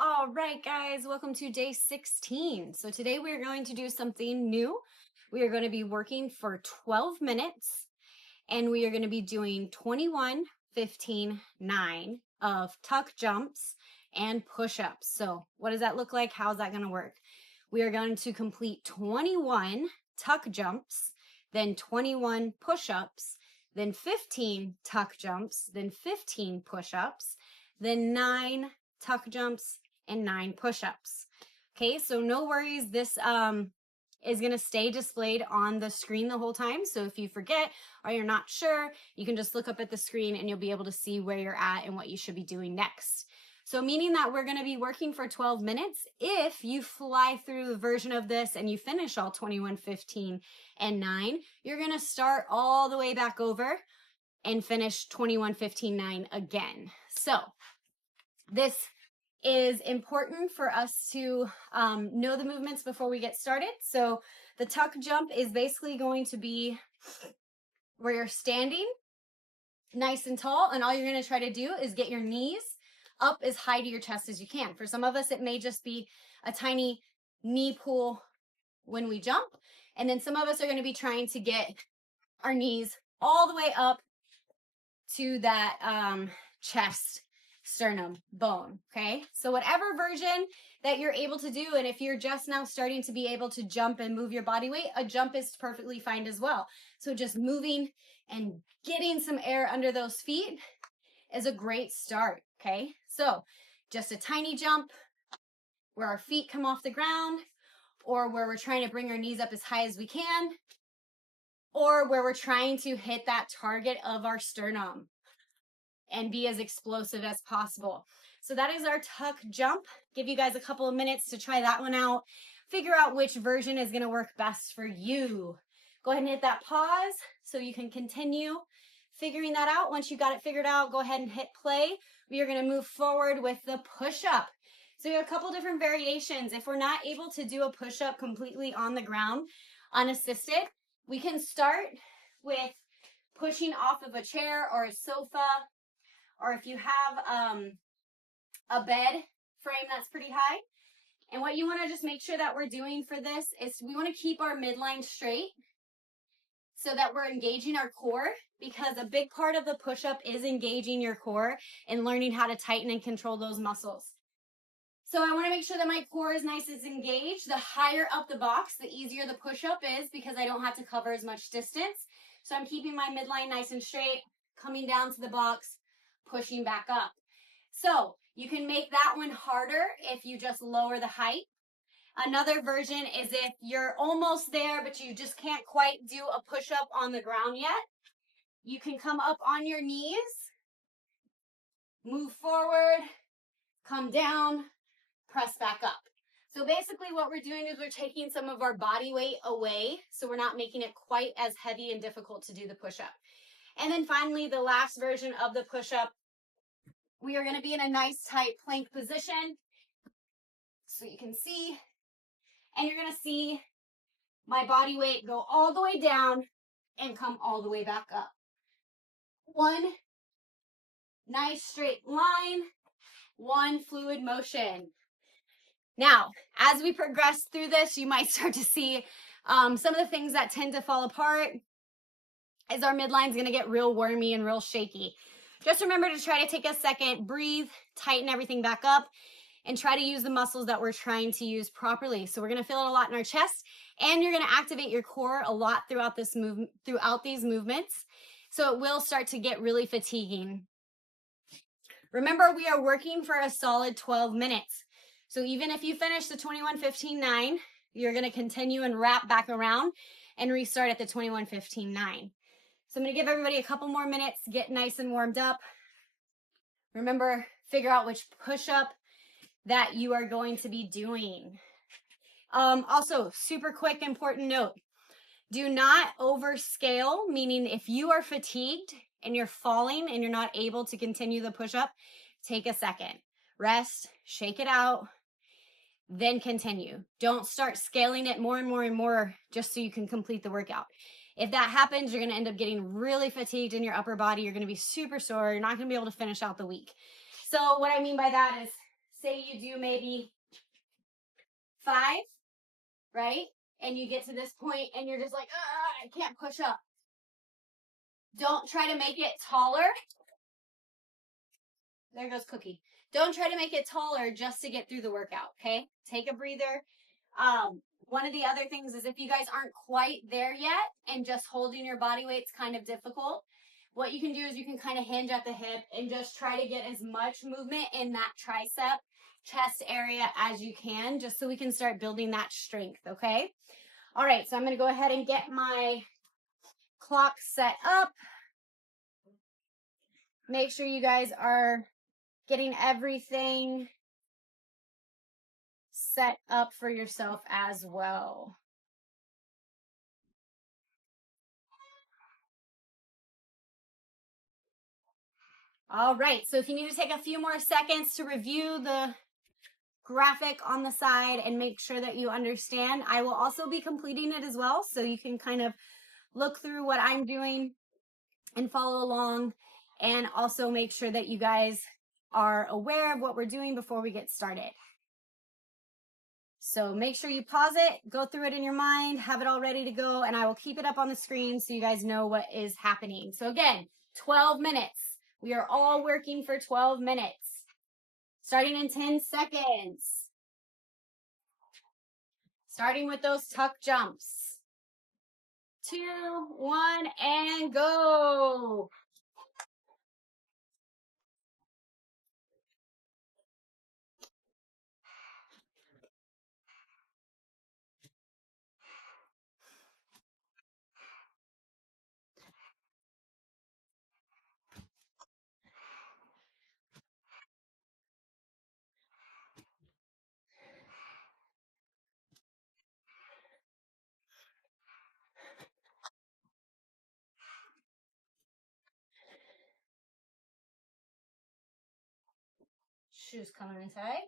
All right, guys, welcome to day 16. So today we're going to do something new. We are going to be working for 12 minutes and we are going to be doing 21, 15, 9 of tuck jumps and push-ups. So what does that look like? How's that going to work? We are going to complete 21 tuck jumps, then 21 push-ups, then 15 tuck jumps, then 15 push-ups, then 9 tuck jumps, and 9 push-ups. Okay, so no worries. This is going to stay displayed on the screen the whole time. So if you forget or you're not sure, you can just look up at the screen and you'll be able to see where you're at and what you should be doing next. So meaning that we're going to be working for 12 minutes. If you fly through the version of this and you finish all 21, 15, and 9, you're going to start all the way back over and finish 21, 15, 9 again. So this is important for us to know the movements before we get started. So the tuck jump is basically going to be where you're standing nice and tall, and all you're going to try to do is get your knees up as high to your chest as you can. For some of us, it may just be a tiny knee pull when we jump, and then some of us are going to be trying to get our knees all the way up to that chest sternum bone. Okay, so whatever version that you're able to do, and if you're just now starting to be able to jump and move your body weight, a jump is perfectly fine as well. So just moving and getting some air under those feet is a great start. Okay, so just a tiny jump where our feet come off the ground, or where we're trying to bring our knees up as high as we can, or where we're trying to hit that target of our sternum and be as explosive as possible. So that is our tuck jump. Give you guys a couple of minutes to try that one out. Figure out which version is going to work best for you. Go ahead and hit that pause so you can continue figuring that out. Once you got it figured out, go ahead and hit play. We are going to move forward with the push-up. So we have a couple different variations. If we're not able to do a push-up completely on the ground, unassisted, we can start with pushing off of a chair or a sofa, or if you have a bed frame that's pretty high. And what you want to just make sure that we're doing for this is we want to keep our midline straight so that we're engaging our core, because a big part of the push-up is engaging your core and learning how to tighten and control those muscles. So I want to make sure that my core is nice and engaged. The higher up the box, the easier the push-up is, because I don't have to cover as much distance. So I'm keeping my midline nice and straight, coming down to the box, pushing back up. So you can make that one harder if you just lower the height. Another version is if you're almost there, but you just can't quite do a push-up on the ground yet. You can come up on your knees, move forward, come down, press back up. So basically what we're doing is we're taking some of our body weight away, so we're not making it quite as heavy and difficult to do the push-up. And then finally, the last version of the push-up, we are going to be in a nice tight plank position so you can see, and you're going to see my body weight go all the way down and come all the way back up. One nice straight line, one fluid motion. Now, as we progress through this, you might start to see some of the things that tend to fall apart is our midline's going to get real wormy and real shaky. Just remember to try to take a second, breathe, tighten everything back up, and try to use the muscles that we're trying to use properly. So we're going to feel it a lot in our chest, and you're going to activate your core a lot throughout these movements. So it will start to get really fatiguing. Remember, we are working for a solid 12 minutes. So even if you finish the 21, 15, 9, you're going to continue and wrap back around and restart at the 21, 15, 9. So I'm going to give everybody a couple more minutes to get nice and warmed up. Remember, figure out which push-up that you are going to be doing. Also, super quick, important note. Do not overscale, meaning if you are fatigued and you're falling and you're not able to continue the push-up, take a second. Rest, shake it out, then continue. Don't start scaling it more and more and more just so you can complete the workout. If that happens, you're going to end up getting really fatigued in your upper body. You're going to be super sore. You're not going to be able to finish out the week. So what I mean by that is say you do maybe 5, right? And you get to this point and you're just like, I can't push up. Don't try to make it taller. There goes Cookie. Don't try to make it taller just to get through the workout, okay? Take a breather. One of the other things is if you guys aren't quite there yet and just holding your body weight's kind of difficult, what you can do is you can kind of hinge at the hip and just try to get as much movement in that tricep, chest area as you can, just so we can start building that strength, okay? All right, so I'm going to go ahead and get my clock set up. Make sure you guys are getting everything set up for yourself as well. All right, so if you need to take a few more seconds to review the graphic on the side and make sure that you understand, I will also be completing it as well, so you can kind of look through what I'm doing and follow along, and also make sure that you guys are aware of what we're doing before we get started. So make sure you pause it, go through it in your mind, have it all ready to go, and I will keep it up on the screen so you guys know what is happening. So again, 12 minutes. We are all working for 12 minutes, starting in 10 seconds. Starting with those tuck jumps. 2, 1, and go. Shoes coming inside.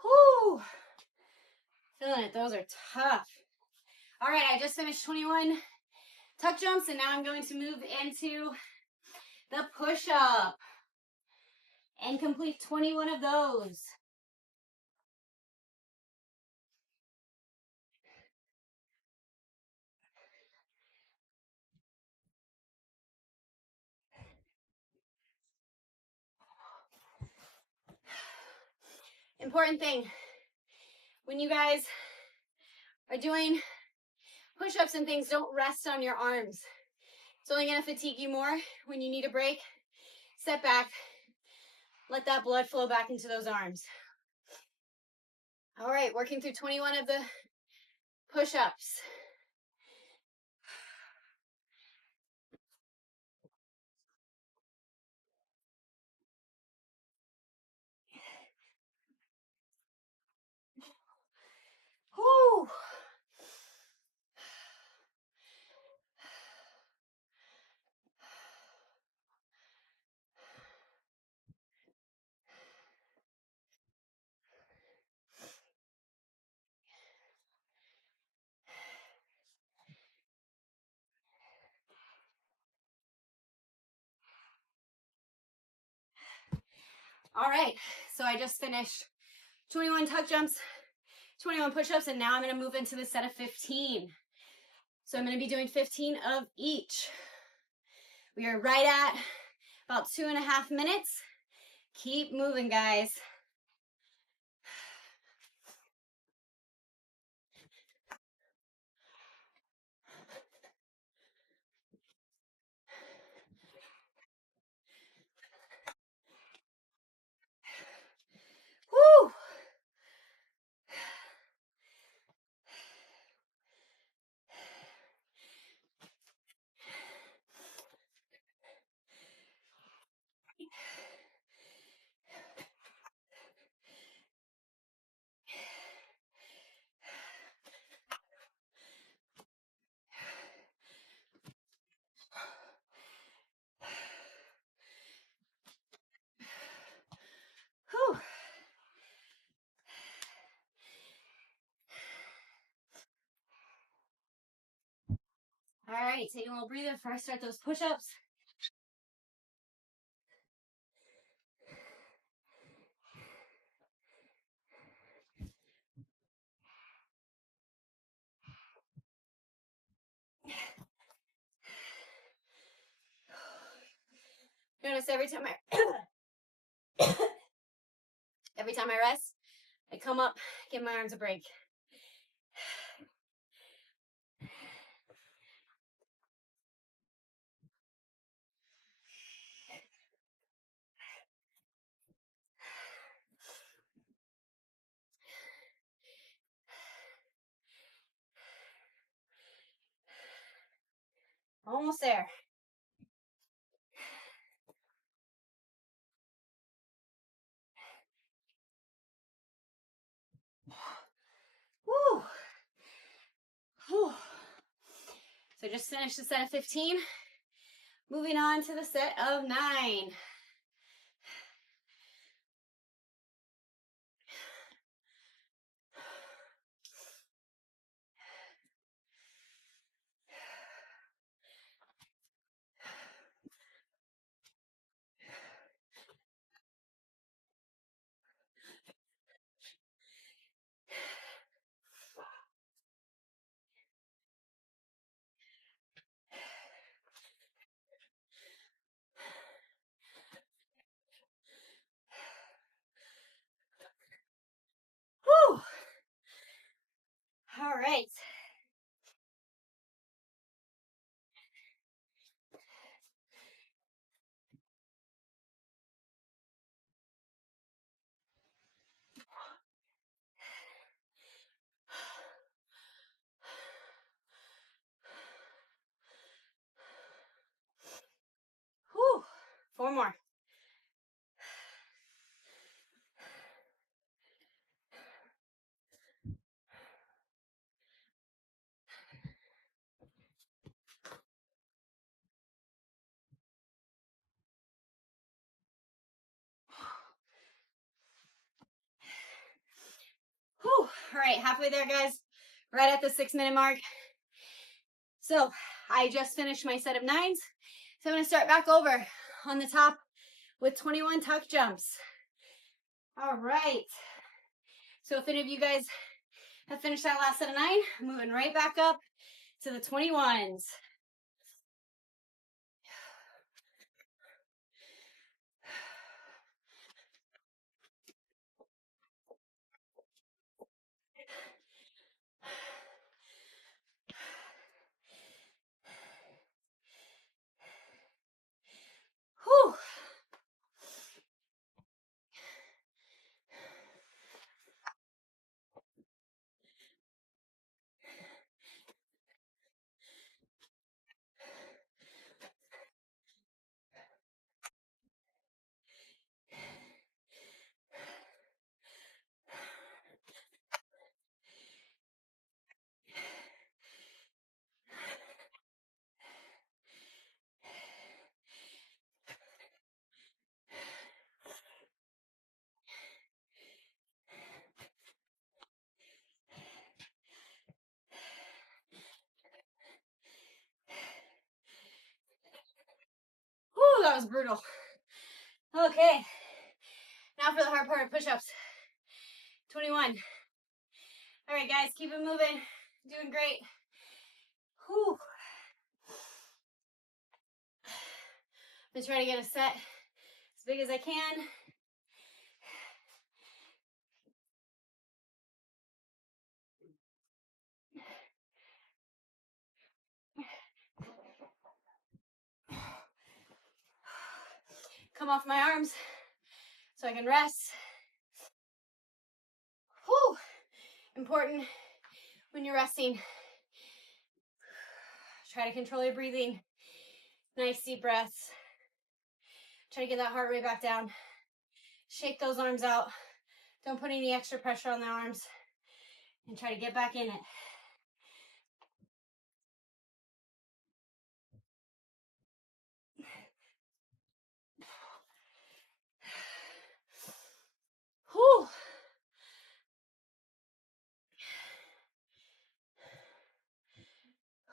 Whew. Feeling it. Those are tough. All right, I just finished 21 tuck jumps, and now I'm going to move into the push-up and complete 21 of those. Important thing, when you guys are doing push-ups and things, don't rest on your arms. It's only going to fatigue you more. When you need a break, step back, let that blood flow back into those arms. All right, working through 21 of the push-ups. Whew. All right, so I just finished 21 tuck jumps, 21 push-ups, and now I'm going to move into the set of 15. So I'm going to be doing 15 of each. We are right at about 2.5 minutes. Keep moving, guys. Woo! All right, take a little breather before I start those push-ups. Notice every time I rest, I come up, give my arms a break. Almost there. Woo. Whew. So just finished the set of 15. Moving on to the set of 9. Whew. All right. Whew. 4 more. Whew. All right, halfway there, guys. Right at the 6-minute mark. So I just finished my set of 9s. So I'm going to start back over on the top with 21 tuck jumps. All right. So if any of you guys have finished that last set of 9, I'm moving right back up to the 21s. Whew. Whew, that was brutal. Okay. Now for the hard part of push-ups. 21. All right, guys, keep it moving. Doing great. Whew. I'm gonna try to get a set as big as I can. Come off my arms so I can rest. Whew. Important when you're resting. Try to control your breathing. Nice deep breaths. Try to get that heart rate back down. Shake those arms out. Don't put any extra pressure on the arms. And try to get back in it. Whew.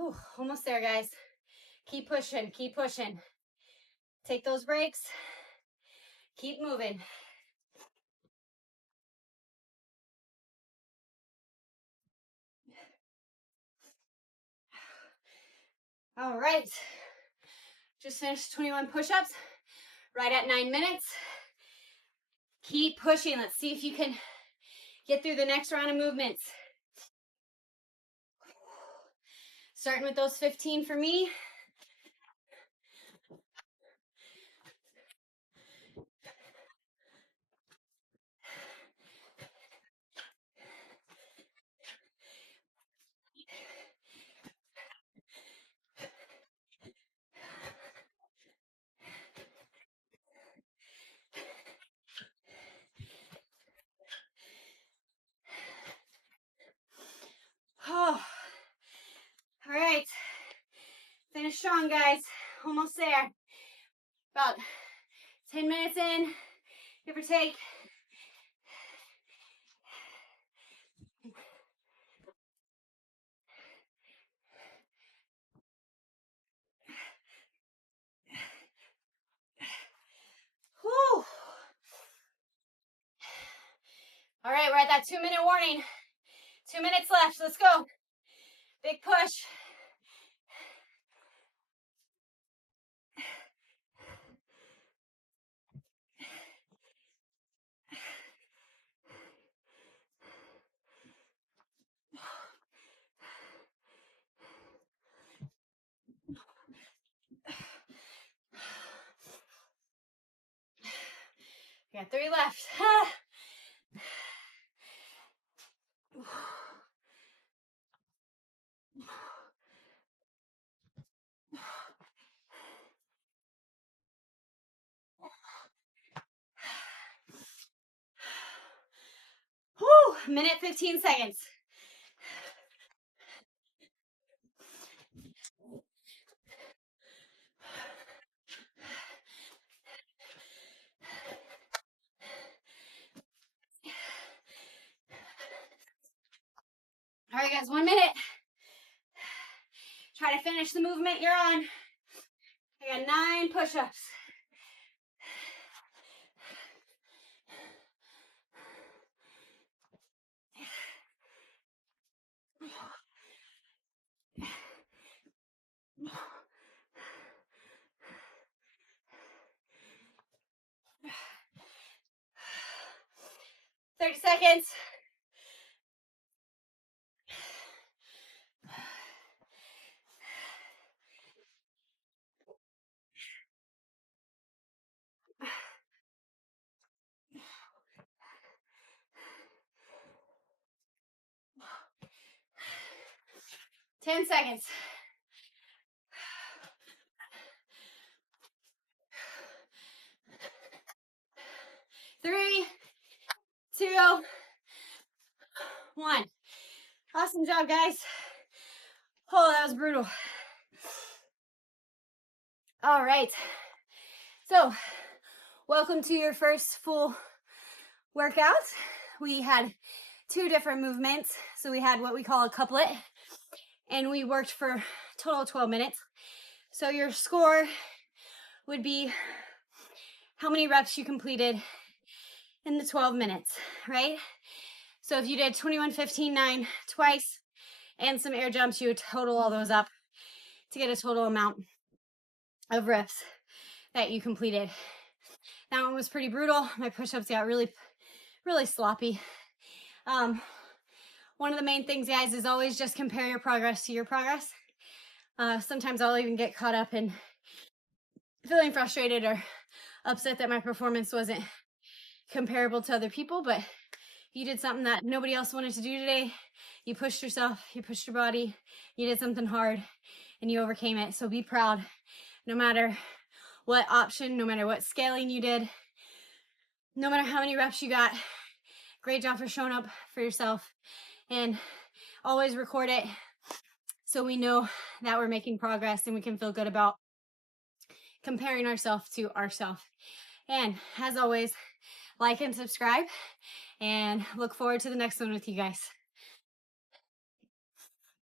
Whew, almost there, guys. Keep pushing, keep pushing. Take those breaks. Keep moving. All right. Just finished 21 push-ups, right at 9 minutes. Keep pushing. Let's see if you can get through the next round of movements. Starting with those 15 for me. Oh, all right. Finish strong, guys. Almost there. About 10 minutes in, give or take. Whew. All right, we're at that 2-minute warning. 2 minutes left. Let's go. Big push. We got 3 left. Whew, minute 15 seconds. All right, guys, 1 minute. Try to finish the movement you're on. I got 9 push-ups. Thirty seconds. Ten seconds. 3, 2, 1. Awesome job, guys. Oh, that was brutal. All right. So, welcome to your first full workout. We had 2 different movements. So we had what we call a couplet, and we worked for a total of 12 minutes. So your score would be how many reps you completed in the 12 minutes, right? So if you did 21, 15, 9 twice and some air jumps, you would total all those up to get a total amount of reps that you completed. That one was pretty brutal. My push-ups got really sloppy. One of the main things, guys, is always just compare your progress to your progress. Sometimes I'll even get caught up in feeling frustrated or upset that my performance wasn't comparable to other people, but you did something that nobody else wanted to do today. You pushed yourself, you pushed your body, you did something hard, and you overcame it. So be proud, no matter what option, no matter what scaling you did, no matter how many reps you got. Great job for showing up for yourself, and always record it so we know that we're making progress and we can feel good about comparing ourselves to ourselves. And as always, like and subscribe, and look forward to the next one with you guys.